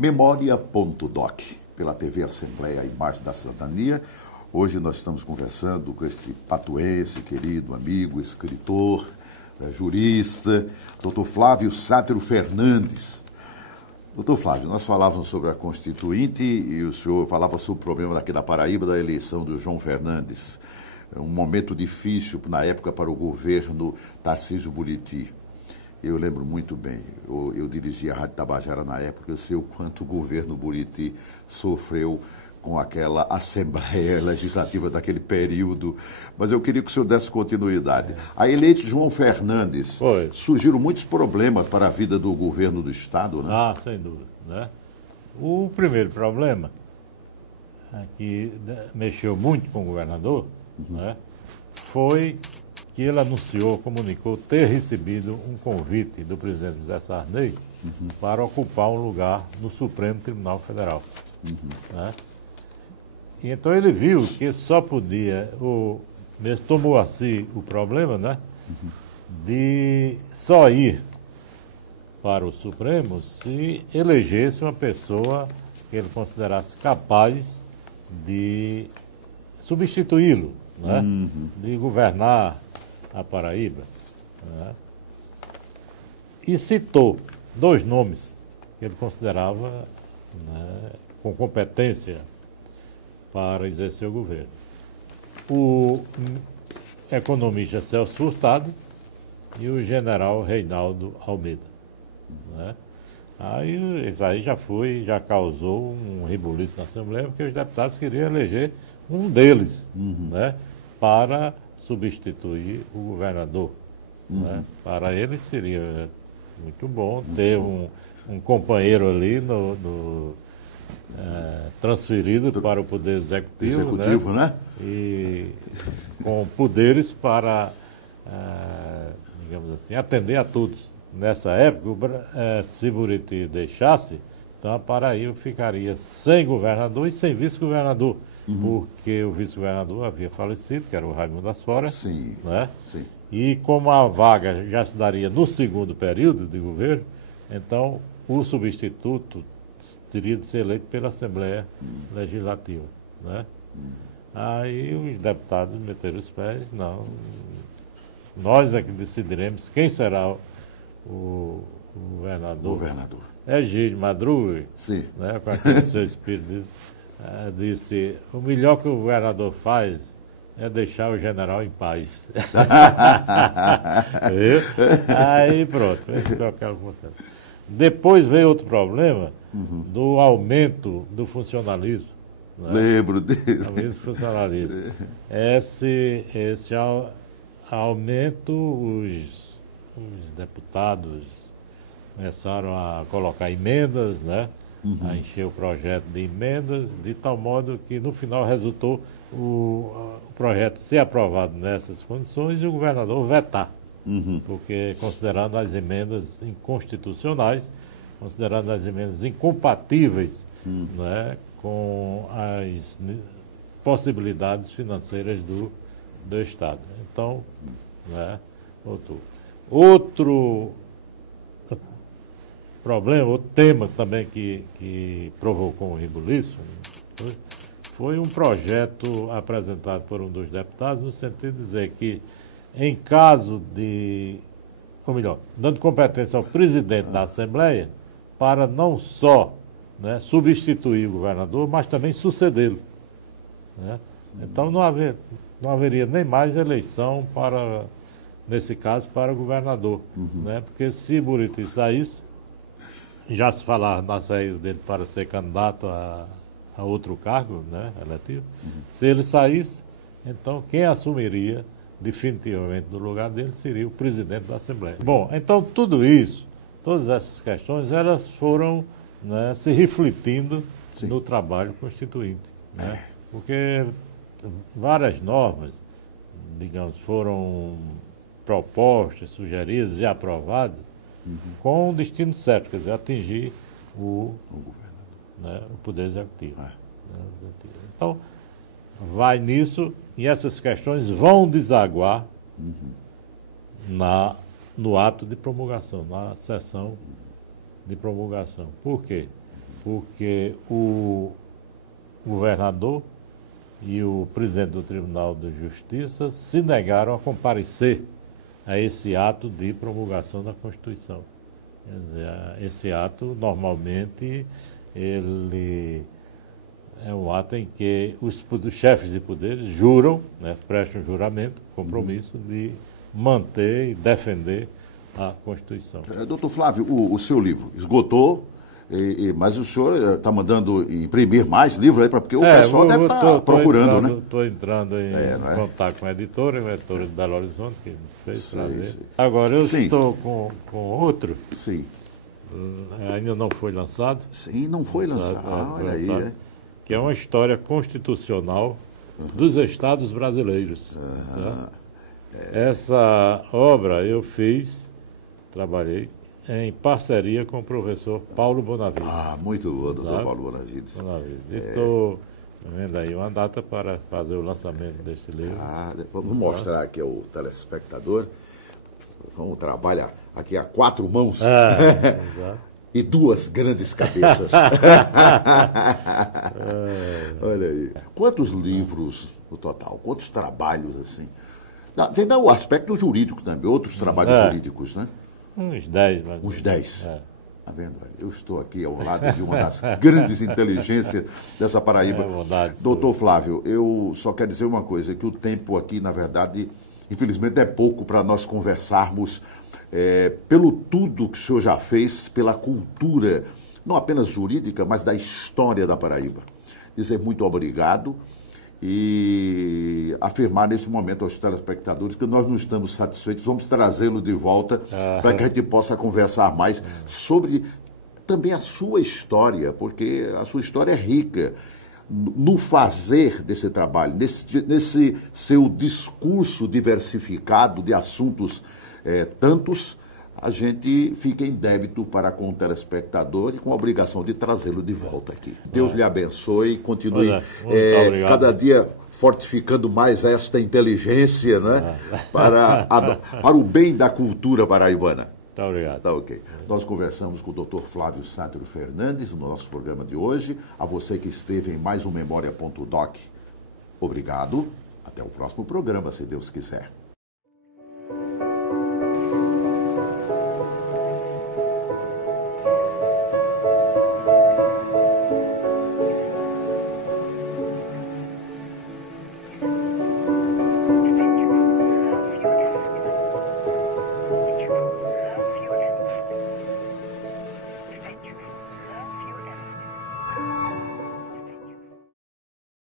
Memória.doc, pela TV Assembleia, a imagem da cidadania. Hoje nós estamos conversando com esse patuense, querido amigo, escritor, jurista, doutor Flávio Sátiro Fernandes. Doutor Flávio, nós falávamos sobre a Constituinte e o senhor falava sobre o problema daqui da Paraíba, da eleição do João Fernandes. Um momento difícil na época para o governo Tarcísio Buriti. Eu lembro muito bem, eu dirigia a Rádio Tabajara na época, eu sei o quanto o governo Buriti sofreu com aquela Assembleia Legislativa daquele período, mas eu queria que o senhor desse continuidade. A eleito João Fernandes, surgiram muitos problemas para a vida do governo do Estado, né? Ah, sem dúvida, né? O primeiro problema, que mexeu muito com o governador, né, foi que ele comunicou ter recebido um convite do presidente José Sarney para ocupar um lugar no Supremo Tribunal Federal. Né? E então ele viu que só podia, mesmo tomou assim o problema, né, de só ir para o Supremo se elegesse uma pessoa que ele considerasse capaz de substituí-lo, né, de governar a Paraíba, né? E citou dois nomes que ele considerava, né, com competência para exercer o governo. O economista Celso Furtado e o general Reinaldo Almeida. Né? Aí, isso aí já causou um rebuliço na Assembleia, porque os deputados queriam eleger um deles, né, para substituir o governador. Né? Para ele seria muito bom ter um companheiro ali transferido para o Poder Executivo, né? E com poderes para, digamos assim, atender a todos. Nessa época, se Buriti deixasse, então a Paraíba ficaria sem governador e sem vice-governador. Porque o vice-governador havia falecido, que era o Raimundo Asfora. Sim, né? Sim. E como a vaga já se daria no segundo período de governo, então o substituto teria de ser eleito pela Assembleia Legislativa. Né? Aí os deputados meteram os pés, não, nós é que decidiremos quem será o governador. Egídio Madruga, né, com aquele seu espírito, disse, o melhor que o governador faz é deixar o general em paz. Aí pronto, ficou aquela conversa. Depois veio outro problema do aumento do funcionalismo. Né? Lembro disso. Aumento do funcionalismo. Esse aumento, os deputados começaram a colocar emendas, né? A encher o projeto de emendas, de tal modo que no final resultou o projeto ser aprovado nessas condições e o governador vetar, porque considerando as emendas inconstitucionais, considerando as emendas incompatíveis, né, com as possibilidades financeiras do Estado. Então, né, voltou. Outro problema, outro tema também que provocou um rebuliço foi um projeto apresentado por um dos deputados no sentido de dizer que, em caso de, ou melhor, dando competência ao presidente da Assembleia para não só, né, substituir o governador, mas também sucedê-lo. Né? Então não haveria nem mais eleição para, nesse caso, para o governador. Né? Porque se Buriti saísse, já se falava na saída dele para ser candidato a outro cargo, né, eletivo. Se ele saísse, então quem assumiria definitivamente no lugar dele seria o presidente da Assembleia. Bom, então tudo isso, todas essas questões, elas foram, né, se refletindo no trabalho constituinte. Né? Porque várias normas, digamos, foram propostas, sugeridas e aprovadas com o destino certo, quer dizer, atingir o Poder Executivo. Então, vai nisso e essas questões vão desaguar no ato de promulgação, na sessão de promulgação. Por quê? porque o governador e o presidente do Tribunal de Justiça se negaram a comparecer a esse ato de promulgação da Constituição. Quer dizer, esse ato, normalmente, ele é um ato em que os chefes de poderes juram, né, prestam juramento, compromisso de manter e defender a Constituição. Doutor Flávio, o seu livro esgotou, mas o senhor está mandando imprimir mais livros aí, porque o pessoal deve estar procurando, né? Estou entrando em contato com a editora de Belo Horizonte, que me fez prazer. Agora, eu estou com outro. Sim. Ainda não foi lançado. Sim, não foi lançado. Olha aí, né? Que é uma história constitucional dos estados brasileiros. Essa obra eu trabalhei em parceria com o professor Paulo Bonavides. Muito bom, doutor Paulo Bonavides. Estou vendo aí uma data para fazer o lançamento deste livro. Vamos mostrar aqui ao telespectador. Vamos trabalhar aqui a 4 mãos e 2 grandes cabeças. Olha aí. Quantos livros no total? Quantos trabalhos assim? Tem o aspecto jurídico também, outros trabalhos jurídicos, né? Uns 10. Uns 10. Tá vendo? Eu estou aqui ao lado de uma das grandes inteligências dessa Paraíba. Doutor Flávio, eu só quero dizer uma coisa, que o tempo aqui, na verdade, infelizmente é pouco para nós conversarmos pelo tudo que o senhor já fez, pela cultura, não apenas jurídica, mas da história da Paraíba. Dizer muito obrigado e afirmar nesse momento aos telespectadores que nós não estamos satisfeitos, vamos trazê-lo de volta para que a gente possa conversar mais sobre também a sua história, porque a sua história é rica no fazer desse trabalho, nesse seu discurso diversificado de assuntos tantos. A gente fica em débito para com o telespectador e com a obrigação de trazê-lo de volta aqui. Deus lhe abençoe e continue cada dia fortificando mais esta inteligência, né, para o bem da cultura paraibana. Muito obrigado. Tá ok. Nós conversamos com o Dr. Flávio Sátiro Fernandes no nosso programa de hoje. A você que esteve em mais um Memória.doc, obrigado. Até o próximo programa, se Deus quiser.